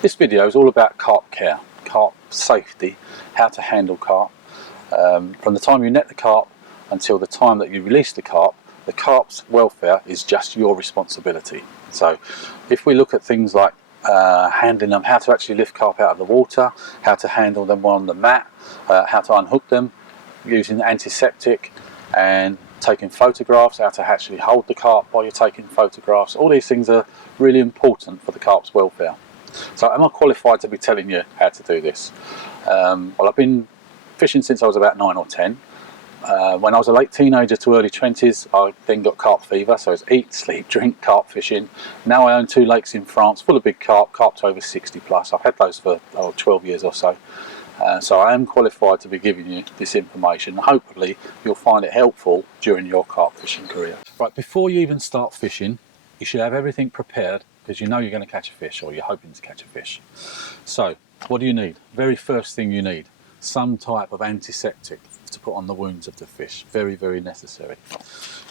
This video is all about carp care, carp safety, how to handle carp. From the time you net the carp until the time that you release the carp's welfare is just your responsibility. So if we look at things like handling them, how to actually lift carp out of the water, how to handle them on the mat, how to unhook them using antiseptic, and taking photographs, how to actually hold the carp while you're taking photographs, all these things are really important for the carp's welfare. So am I qualified to be telling you how to do this? Well, I've been fishing since I was about 9 or 10. When I was a late teenager to early 20s, I then got carp fever, so it's eat, sleep, drink, carp fishing. Now I own 2 lakes in France full of big carp to over 60 plus. I've had those for 12 years or so. So I am qualified to be giving you this information. Hopefully you'll find it helpful during your carp fishing career. Right, before you even start fishing, you should have everything prepared, because you know you're going to catch a fish, or you're hoping to catch a fish. So what do you need? Very first thing you need, some type of antiseptic to put on the wounds of the fish. Very, very necessary.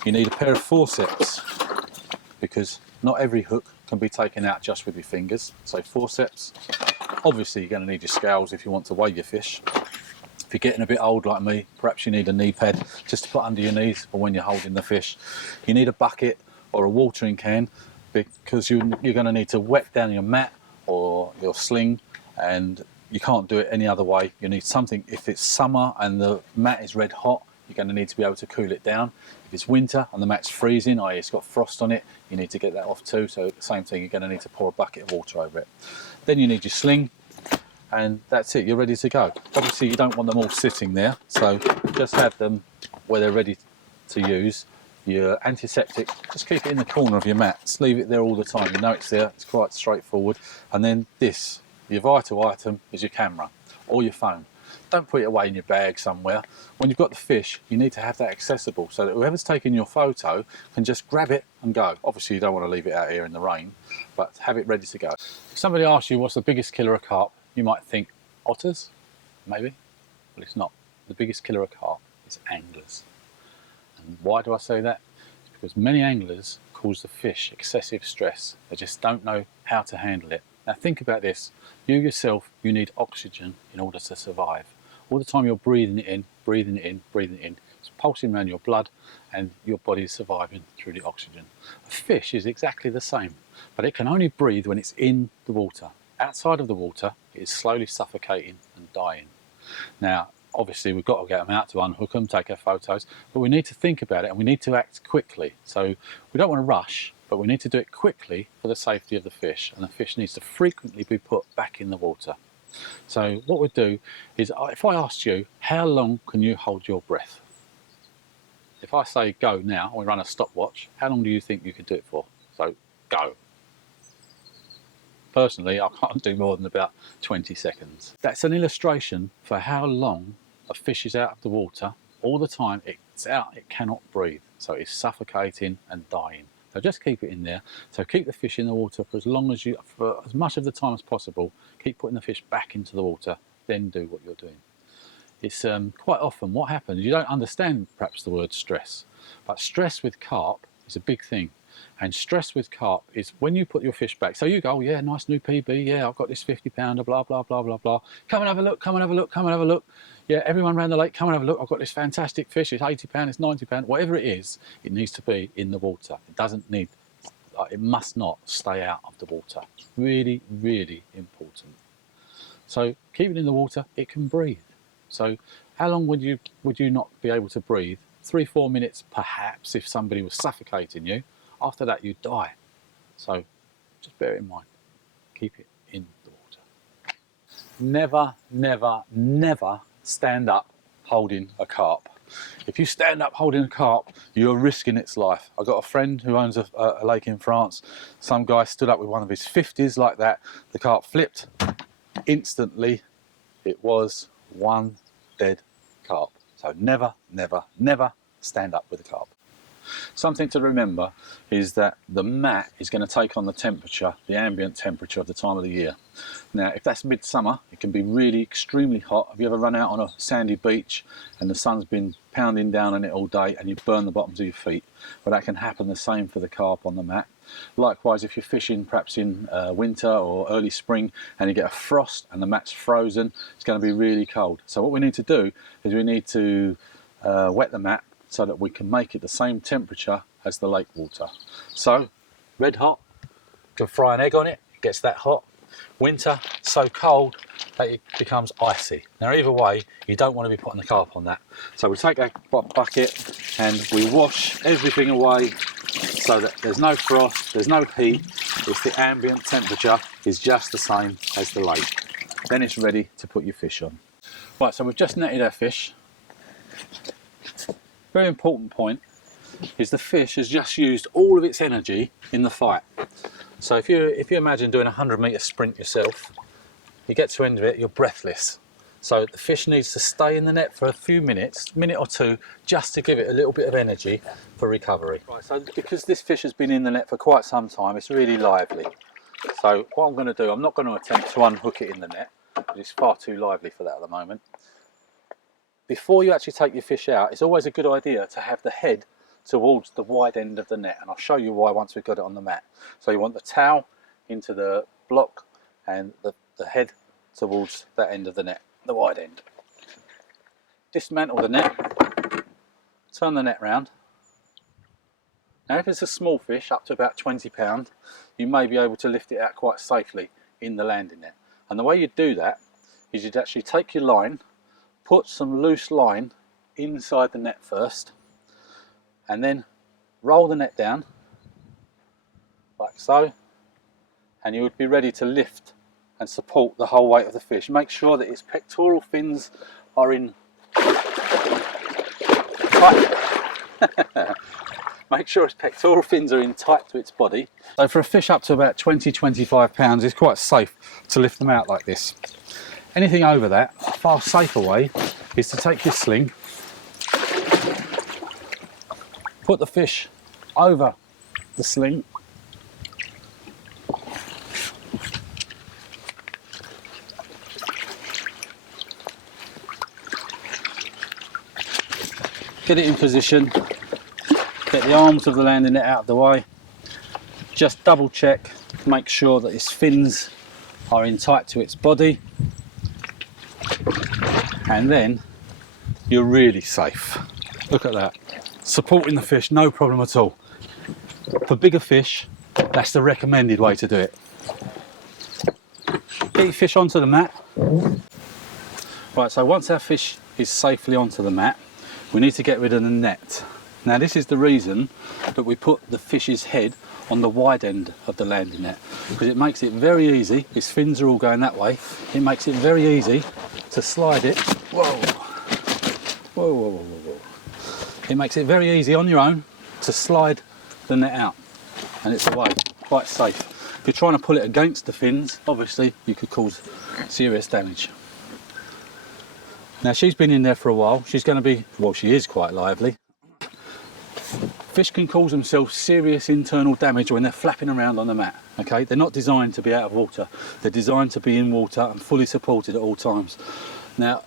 You need a pair of forceps, because not every hook can be taken out just with your fingers. So forceps. Obviously you're going to need your scales if you want to weigh your fish. If you're getting a bit old like me, perhaps you need a knee pad just to put under your knees for when you're holding the fish. You need a bucket or a watering can, because you're going to need to wet down your mat or your sling, and you can't do it any other way. You need something. If it's summer and the mat is red hot, you're going to need to be able to cool it down. If it's winter and the mat's freezing, i.e. it's got frost on it, you need to get that off too. So the same thing, you're going to need to pour a bucket of water over it. Then you need your sling, and that's it, you're ready to go. Obviously you don't want them all sitting there, so just have them where they're ready to use. Your antiseptic, just keep it in the corner of your mat, just leave it there all the time. You know it's there, it's quite straightforward. And then this, your vital item, is your camera or your phone. Don't put it away in your bag somewhere. When you've got the fish, you need to have that accessible so that whoever's taking your photo can just grab it and go. Obviously you don't want to leave it out here in the rain, but have it ready to go. If somebody asks you what's the biggest killer of carp, you might think otters, maybe, but it's not. The biggest killer of carp is anglers. And why do I say that? It's because many anglers cause the fish excessive stress. They just don't know how to handle it. Now think about this. You yourself, you need oxygen in order to survive. All the time you're breathing it in, breathing it in, breathing it in. It's pulsing around your blood and your body is surviving through the oxygen. A fish is exactly the same, but it can only breathe when it's in the water. Outside of the water, it is slowly suffocating and dying. Now, obviously we've got to get them out to unhook them, take our photos, but we need to think about it and we need to act quickly. So we don't want to rush, but we need to do it quickly for the safety of the fish, and the fish needs to frequently be put back in the water. So what we'd do is, if I asked you, how long can you hold your breath? If I say go now, we run a stopwatch, how long do you think you could do it for? So go. Personally, I can't do more than about 20 seconds. That's an illustration for how long a fish is out of the water. All the time it's out, it cannot breathe. So it's suffocating and dying. So just keep it in there. So keep the fish in the water for for as much of the time as possible. Keep putting the fish back into the water, then do what you're doing. It's quite often what happens, you don't understand perhaps the word stress, but stress with carp is a big thing. And stress with carp is when you put your fish back. So you go, oh yeah, nice new PB, yeah, I've got this 50 pounder, blah, blah, blah, blah, blah. Come and have a look, come and have a look, come and have a look. Yeah, everyone around the lake, come and have a look. I've got this fantastic fish, it's 80 pound, it's 90 pound, whatever it is, it needs to be in the water. It doesn't need, it must not stay out of the water. It's really, really important. So keep it in the water, it can breathe. So how long would you not be able to breathe? 3-4 minutes perhaps, if somebody was suffocating you. After that you die. So just bear it in mind. Keep it in the water. Never, never, never stand up holding a carp. If you stand up holding a carp, you're risking its life. I've got a friend who owns a lake in France. Some guy stood up with one of his 50s like that. The carp flipped. Instantly, it was one dead carp. So never, never, never stand up with a carp. Something to remember is that the mat is going to take on the temperature, the ambient temperature of the time of the year. Now, if that's midsummer, it can be really extremely hot. Have you ever run out on a sandy beach and the sun's been pounding down on it all day and you burn the bottoms of your feet? Well, that can happen the same for the carp on the mat. Likewise, if you're fishing perhaps in winter or early spring and you get a frost and the mat's frozen, it's going to be really cold. So what we need to do is we need to wet the mat so that we can make it the same temperature as the lake water. So, red hot, you can fry an egg on it, it gets that hot. Winter, so cold that it becomes icy. Now either way, you don't want to be putting the carp on that. So we take a bucket and we wash everything away so that there's no frost, there's no heat, if the ambient temperature is just the same as the lake. Then it's ready to put your fish on. Right, so we've just netted our fish. Very important point is the fish has just used all of its energy in the fight. So if you imagine doing a 100-metre sprint yourself, you get to the end of it, you're breathless. So the fish needs to stay in the net for a few minutes, minute or two, just to give it a little bit of energy for recovery. Right, so because this fish has been in the net for quite some time, it's really lively. So what I'm going to do, I'm not going to attempt to unhook it in the net, because it's far too lively for that at the moment. Before you actually take your fish out, it's always a good idea to have the head towards the wide end of the net, and I'll show you why once we've got it on the mat. So you want the towel into the block and the head towards that end of the net, the wide end. Dismantle the net, turn the net round. Now if it's a small fish up to about 20 pounds, you may be able to lift it out quite safely in the landing net. And the way you do that is you'd actually take your line, put some loose line inside the net first, and then roll the net down like so, and you would be ready to lift and support the whole weight of the fish. Make sure that its pectoral fins are in tight. Make sure its pectoral fins are in tight to its body. So for a fish up to about 20-25 pounds, it's quite safe to lift them out like this. Anything over that, a far safer way is to take your sling, put the fish over the sling, get it in position, get the arms of the landing net out of the way, just double check, make sure that its fins are in tight to its body, and then you're really safe. Look at that. Supporting the fish, no problem at all. For bigger fish, that's the recommended way to do it. Get your fish onto the mat. Right, so once our fish is safely onto the mat, we need to get rid of the net. Now this is the reason that we put the fish's head on the wide end of the landing net, because it makes it very easy, his fins are all going that way, it makes it very easy to slide it. Whoa. Whoa, whoa, whoa, whoa, whoa. It makes it very easy on your own to slide the net out, and it's away, quite safe. If you're trying to pull it against the fins, obviously you could cause serious damage. Now she's been in there for a while, she's going to be, well, she is quite lively. Fish can cause themselves serious internal damage when they're flapping around on the mat. Okay, they're not designed to be out of water, they're designed to be in water and fully supported at all times. Now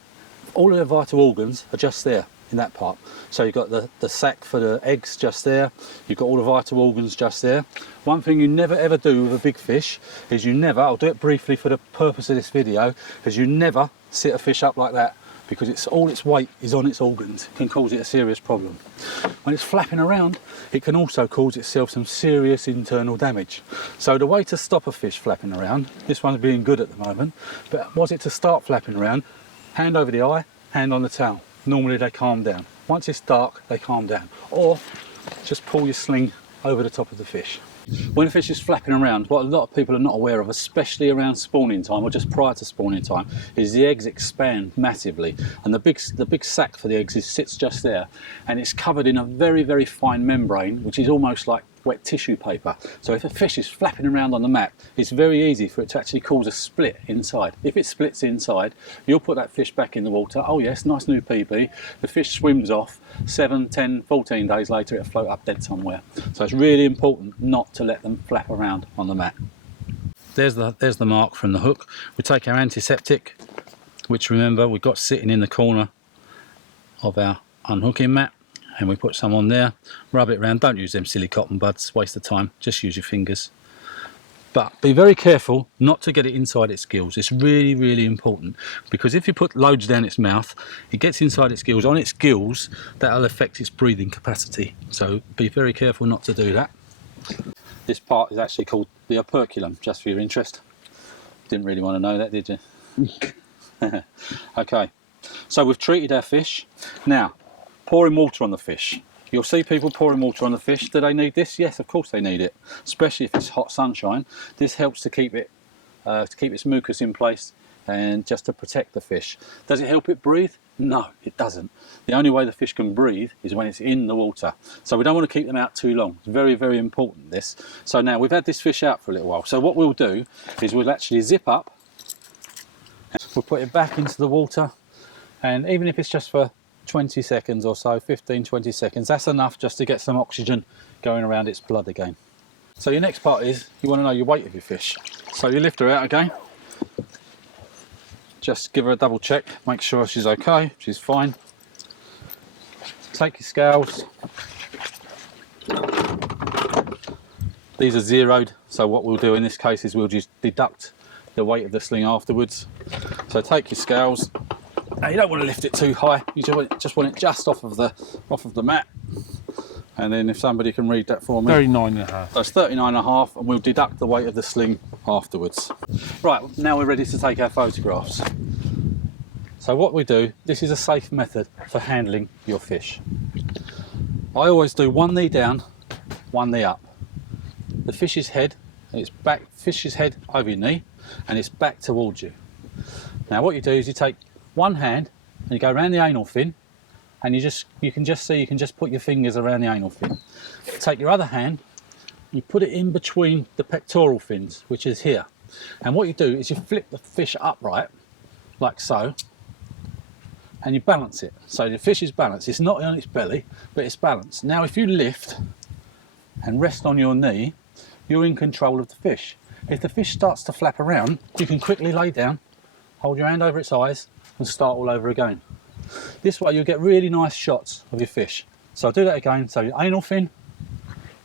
all of their vital organs are just there in that part. So you've got the sac for the eggs just there, you've got all the vital organs just there. One thing you never ever do with a big fish is you never, I'll do it briefly for the purpose of this video, is you never sit a fish up like that, because it's all its weight is on its organs. It can cause it a serious problem. When it's flapping around, it can also cause itself some serious internal damage. So the way to stop a fish flapping around, this one's being good at the moment, but was it to start flapping around, hand over the eye, hand on the towel. Normally they calm down. Once it's dark, they calm down. Or just pull your sling over the top of the fish. When a fish is flapping around, what a lot of people are not aware of, especially around spawning time or just prior to spawning time, is the eggs expand massively, and the big sac for the eggs sits just there, and it's covered in a very, very fine membrane, which is almost like wet tissue paper. So if a fish is flapping around on the mat, it's very easy for it to actually cause a split inside. If it splits inside, you'll put that fish back in the water. Oh yes, nice new PB. The fish swims off. 7, 10, 14 days later, it'll float up dead somewhere. So it's really important not to let them flap around on the mat. There's the mark from the hook. We take our antiseptic, which remember we've got sitting in the corner of our unhooking mat, and we put some on there, rub it around. Don't use them silly cotton buds, waste of time, just use your fingers. But be very careful not to get it inside its gills. It's really, really important, because if you put loads down its mouth, it gets inside its gills. On its gills, that'll affect its breathing capacity. So be very careful not to do that. This part is actually called the operculum, just for your interest. Didn't really want to know that, did you? Okay, so we've treated our fish. Now, pouring water on the fish. You'll see people pouring water on the fish. Do they need this? Yes, of course they need it, especially if it's hot sunshine. This helps to keep it, to keep its mucus in place and just to protect the fish. Does it help it breathe? No, it doesn't. The only way the fish can breathe is when it's in the water. So we don't want to keep them out too long. It's very, very important, this. So now we've had this fish out for a little while. So what we'll do is we'll actually zip up. We'll put it back into the water, and even if it's just for 20 seconds or so, 15, 20 seconds, that's enough just to get some oxygen going around its blood again. So your next part is you want to know your weight of your fish. So you lift her out again, just give her a double check, make sure she's okay, she's fine. Take your scales. These are zeroed, so what we'll do in this case is we'll just deduct the weight of the sling afterwards. So take your scales. Now you don't want to lift it too high, you just want it just off of the mat. And then if somebody can read that for me. 39.5. That's 39.5, and we'll deduct the weight of the sling afterwards. Right, now we're ready to take our photographs. So what we do, this is a safe method for handling your fish. I always do one knee down, one knee up. The fish's head, it's back, fish's head over your knee, and it's back towards you. Now what you do is you take one hand and you go around the anal fin, and you can just put your fingers around the anal fin. Take your other hand, you put it in between the pectoral fins, which is here. And what you do is you flip the fish upright, like so, and you balance it. So the fish is balanced. It's not on its belly, but it's balanced. Now if you lift and rest on your knee, you're in control of the fish. If the fish starts to flap around, you can quickly lay down, hold your hand over its eyes, and start all over again. This way you'll get really nice shots of your fish. So I'll do that again. So your anal fin,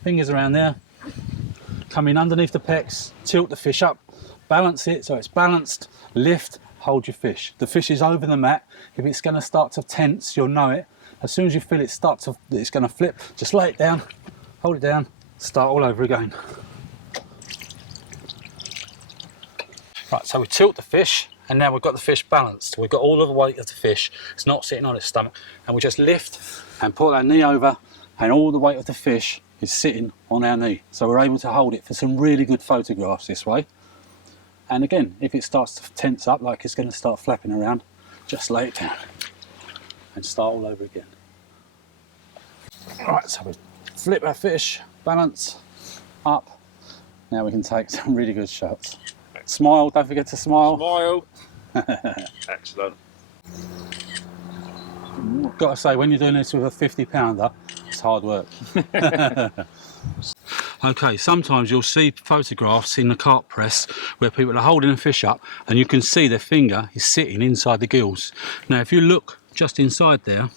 fingers around there, come in underneath the pecs, tilt the fish up, balance it so it's balanced, lift, hold your fish. The fish is over the mat. If it's going to start to tense, you'll know it. As soon as you feel it's going to flip, just lay it down, hold it down, start all over again. Right, so we tilt the fish, and now we've got the fish balanced. We've got all of the weight of the fish. It's not sitting on its stomach. And we just lift and pull our knee over, and all the weight of the fish is sitting on our knee. So we're able to hold it for some really good photographs this way. And again, if it starts to tense up, like it's going to start flapping around, just lay it down and start all over again. All right, so we flip our fish, balance, up. Now we can take some really good shots. Smile, don't forget to smile. Smile. Excellent. Got to say, when you're doing this with a 50-pounder, it's hard work. Okay, sometimes you'll see photographs in the carp press where people are holding a fish up and you can see their finger is sitting inside the gills. Now if you look just inside there,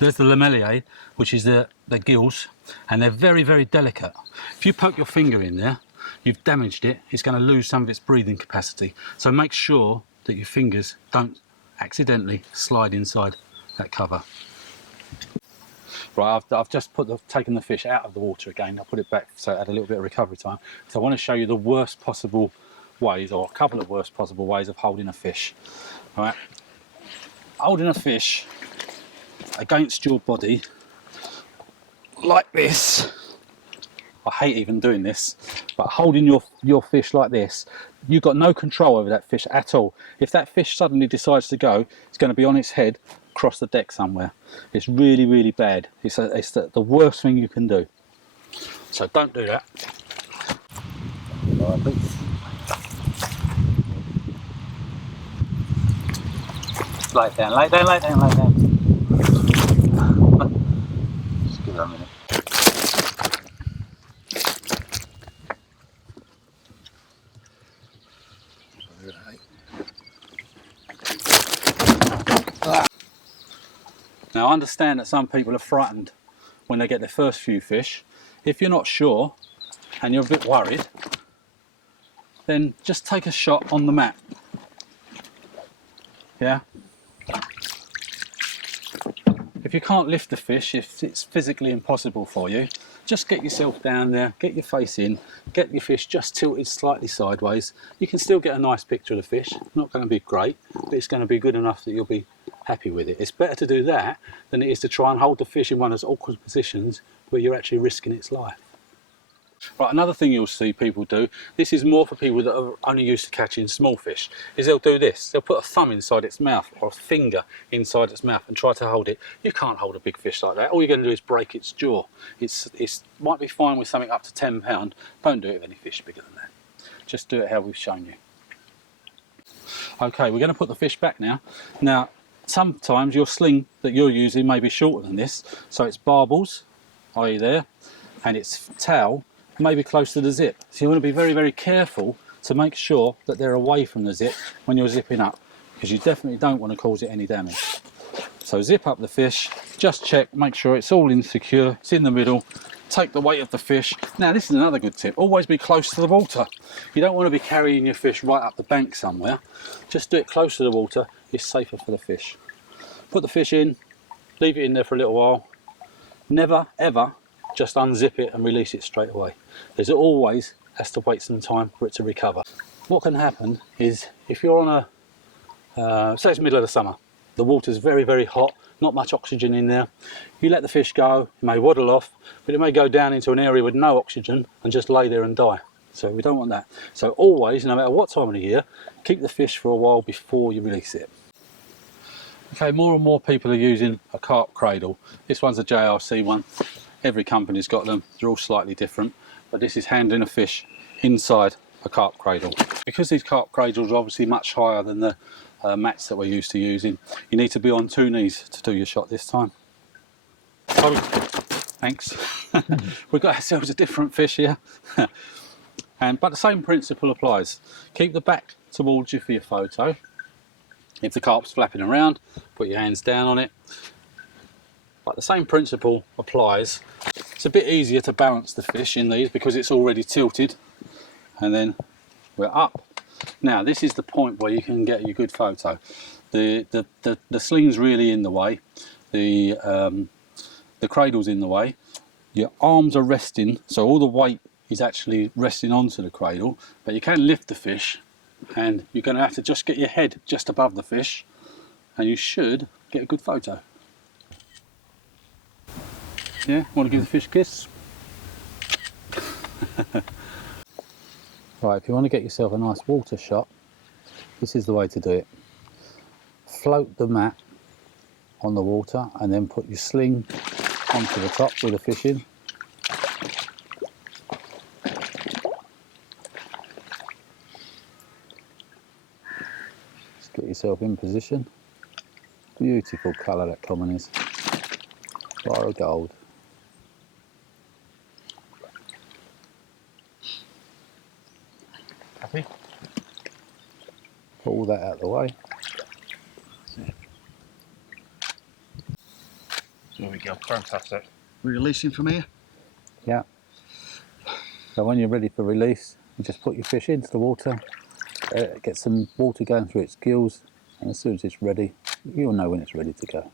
there's the lamellae, which is the gills, and they're very, very delicate. If you poke your finger in there, you've damaged it, it's going to lose some of its breathing capacity. So make sure that your fingers don't accidentally slide inside that cover. Right, I've just taken the fish out of the water again. I'll put it back so it had a little bit of recovery time. So I want to show you the worst possible ways, or a couple of worst possible ways of holding a fish. All right, holding a fish against your body like this. I hate even doing this, but holding your fish like this, you've got no control over that fish at all. If that fish suddenly decides to go, it's going to be on its head across the deck somewhere. It's really, really bad. It's the worst thing you can do. So don't do that. Lay it down, lay it down, lay it down, lay it down. Just give it a minute. Now I understand that some people are frightened when they get their first few fish. If you're not sure and you're a bit worried, then just take a shot on the mat. Yeah? If you can't lift the fish, if it's physically impossible for you, just get yourself down there, get your face in, get your fish just tilted slightly sideways. You can still get a nice picture of the fish. Not going to be great, but it's going to be good enough that you'll be happy with it. It's better to do that than it is to try and hold the fish in one of those awkward positions where you're actually risking its life. Right, another thing you'll see people do, this is more for people that are only used to catching small fish, is they'll do this. They'll put a thumb inside its mouth or a finger inside its mouth and try to hold it. You can't hold a big fish like that. All you're going to do is break its jaw. It might be fine with something up to 10 pound. Don't do it with any fish bigger than that. Just do it how we've shown you. Okay, we're going to put the fish back now. Now, sometimes your sling that you're using may be shorter than this, so it's barbels, i.e. there, and its towel maybe close to the zip. So you want to be very, very careful to make sure that they're away from the zip when you're zipping up, because you definitely don't want to cause it any damage. So zip up the fish, just check, make sure it's all insecure, it's in the middle, take the weight of the fish. Now this is another good tip, always be close to the water. You don't want to be carrying your fish right up the bank somewhere, just do it close to the water, it's safer for the fish. Put the fish in, leave it in there for a little while, never ever just unzip it and release it straight away. There's always has to wait some time for it to recover. What can happen is if you're on a, say it's middle of the summer, the water's very, very hot, not much oxygen in there, you let the fish go, it may waddle off, but it may go down into an area with no oxygen and just lay there and die. So we don't want that. So always, no matter what time of the year, keep the fish for a while before you release it. Okay, more and more people are using a carp cradle. This one's a JRC one. Every company's got them, they're all slightly different, but this is handling a fish inside a carp cradle. Because these carp cradles are obviously much higher than the mats that we're used to using, you need to be on 2 knees to do your shot this time. Oh, thanks. We've got ourselves a different fish here. But the same principle applies. Keep the back towards you for your photo. If the carp's flapping around, put your hands down on it. But the same principle applies. It's a bit easier to balance the fish in these because it's already tilted, and then we're up. Now this is the point where you can get your good photo. The sling's really in the way, the cradle's in the way, your arms are resting, so all the weight is actually resting onto the cradle, but you can lift the fish and you're going to have to just get your head just above the fish and you should get a good photo. Yeah, want to give the fish a kiss? Right, if you want to get yourself a nice water shot, this is the way to do it. Float the mat on the water and then put your sling onto the top with the fish in. Just get yourself in position. Beautiful colour that common is. Bar of gold. Happy? Pull that out of the way. There we go, fantastic. We're releasing from here. Yeah. So when you're ready for release, you just put your fish into the water, get some water going through its gills, and as soon as it's ready, you'll know when it's ready to go.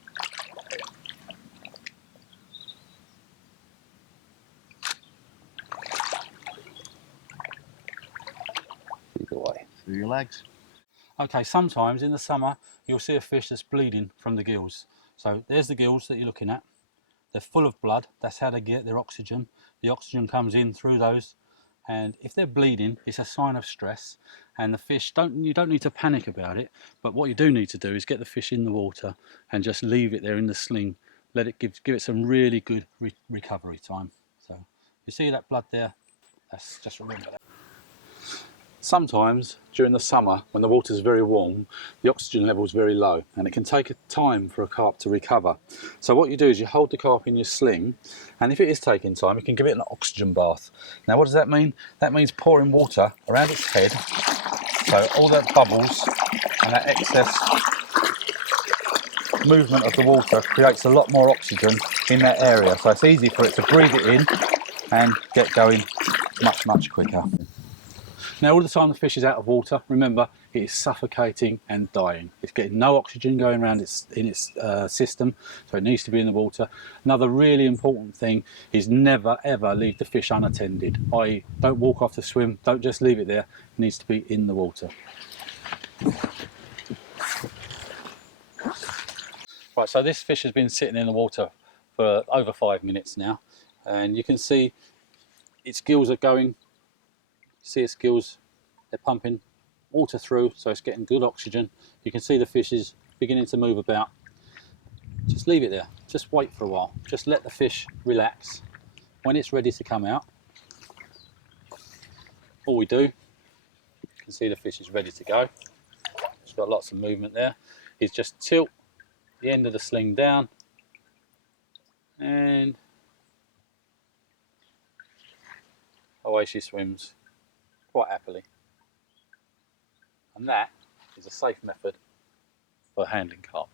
Either way. Through your legs. Okay, sometimes in the summer you'll see a fish that's bleeding from the gills. So there's the gills that you're looking at. They're full of blood, that's how they get their oxygen. The oxygen comes in through those, and if they're bleeding, it's a sign of stress. And the fish, you don't need to panic about it, but what you do need to do is get the fish in the water and just leave it there in the sling. Let it give it some really good recovery time. So You see that blood there? That's just remember that. Sometimes during the summer, when the water is very warm, the oxygen level is very low, and it can take a time for a carp to recover. So what you do is you hold the carp in your sling, and if it is taking time, you can give it an oxygen bath. Now, what does that mean? That means pouring water around its head, so all that bubbles and that excess movement of the water creates a lot more oxygen in that area. So it's easy for it to breathe it in and get going much quicker. Now, all the time the fish is out of water, remember, it is suffocating and dying. It's getting no oxygen going around in its system, so it needs to be in the water. Another really important thing is never ever leave the fish unattended, i.e. don't walk off the swim, don't just leave it there, it needs to be in the water. Right, so this fish has been sitting in the water for over 5 minutes now, and you can see its gills are going. See its gills, they're pumping water through, so it's getting good oxygen. You can see the fish is beginning to move about. Just leave it there, just wait for a while, just let the fish relax. When it's ready to come out, all we do, you can see the fish is ready to go. It's got lots of movement there, is just tilt the end of the sling down and away she swims quite happily. And that is a safe method for handling carp.